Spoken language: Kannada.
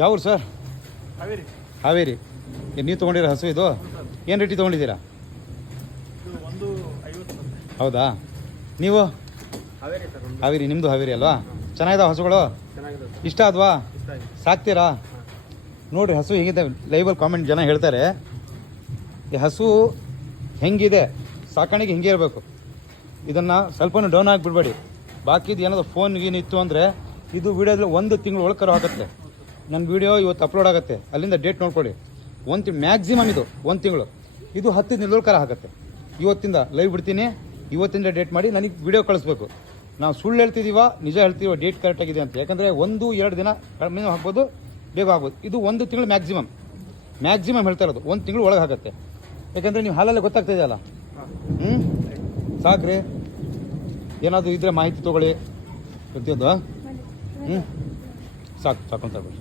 ಯಾವ ಊರು ಸರ್? ಹಾವೇರಿ. ಹಾವೇರಿ. ನೀವು ತೊಗೊಂಡಿರೋ ಹಸು ಇದು ಏನು ರೇಟಿಗೆ ತೊಗೊಂಡಿದ್ದೀರಾ? ಇದು 150. ಹೌದಾ? ನೀವು ಹಾವೇರಿ ಸರ್. ಹಾವೇರಿ, ನಿಮ್ಮದು ಹಾವೇರಿ ಅಲ್ವಾ? ಚೆನ್ನಾಗಿದಾವೆ ಹಸುಗಳು? ಚೆನ್ನಾಗಿದೆ ಸರ್. ಇಷ್ಟ ಆದ್ವಾ? ಇಷ್ಟ ಆಗಿದೆ. ಸಾಕ್ತೀರಾ? ನೋಡಿರಿ ಹಸು ಹೇಗಿದೆ, ಲೈವಲ್ಲಿ ಕಾಮೆಂಟ್ ಜನ ಹೇಳ್ತಾರೆ ಈ ಹಸು ಹೆಂಗಿದೆ, ಸಾಕಾಣಿಕೆ ಹಿಂಗೆ ಇರಬೇಕು. ಇದನ್ನು ಸ್ವಲ್ಪನೂ ಡೌನ್ ಆಗಿಬಿಡ್ಬೇಡಿ. ಬಾಕಿದು ಏನಾದರೂ ಫೋನ್ ಗೀನಿತ್ತು ಅಂದರೆ ಇದು ವೀಡಿಯೋದಲ್ಲಿ 1 ತಿಂಗಳು ಒಳಗೆ ಕರು ಆಗುತ್ತೆ. ನನ್ನ ವೀಡಿಯೋ ಇವತ್ತು ಅಪ್ಲೋಡ್ ಆಗುತ್ತೆ, ಅಲ್ಲಿಂದ ಡೇಟ್ ನೋಡ್ಕೊಳ್ಳಿ. 1 ತಿಂಗಳು ಮ್ಯಾಕ್ಸಿಮಮ್, ಇದು 1 ತಿಂಗಳು. ಇದು 10 ದಿನದೊಳಗೆ ಕರ ಆಗುತ್ತೆ. ಇವತ್ತಿಂದ ಲೈವ್ ಬಿಡ್ತೀನಿ, ಇವತ್ತಿಂದ ಡೇಟ್ ಮಾಡಿ ನನಗೆ ವೀಡಿಯೋ ಕಳಿಸ್ಬೇಕು. ನಾವು ಸುಳ್ಳು ಹೇಳ್ತಿದ್ದೀವ ನಿಜ ಹೇಳ್ತೀವ, ಡೇಟ್ ಕರೆಕ್ಟಾಗಿದೆ ಅಂತ. ಯಾಕಂದರೆ 1-2 ದಿನ ಕಡಿಮೆ ಆಗ್ಬೋದು, ಬೇಗ ಆಗ್ಬೋದು. ಇದು 1 ತಿಂಗಳು ಮ್ಯಾಕ್ಸಿಮಮ್ ಹೇಳ್ತಾ ಇರೋದು. 1 ತಿಂಗಳು ಒಳಗೆ ಆಗುತ್ತೆ. ಯಾಕಂದರೆ ನೀವು ಹಾಲಲ್ಲೇ ಗೊತ್ತಾಗ್ತಿದೆಯಲ್ಲ. ಸಾಕ್ರಿ, ಏನಾದರೂ ಇದ್ದರೆ ಮಾಹಿತಿ ತೊಗೊಳ್ಳಿ ಪ್ರತಿಯೊಂದು. ಸಾಕು ಸಾಕು ಅಂತ ಹೇಳ್ಬಿಡಿ.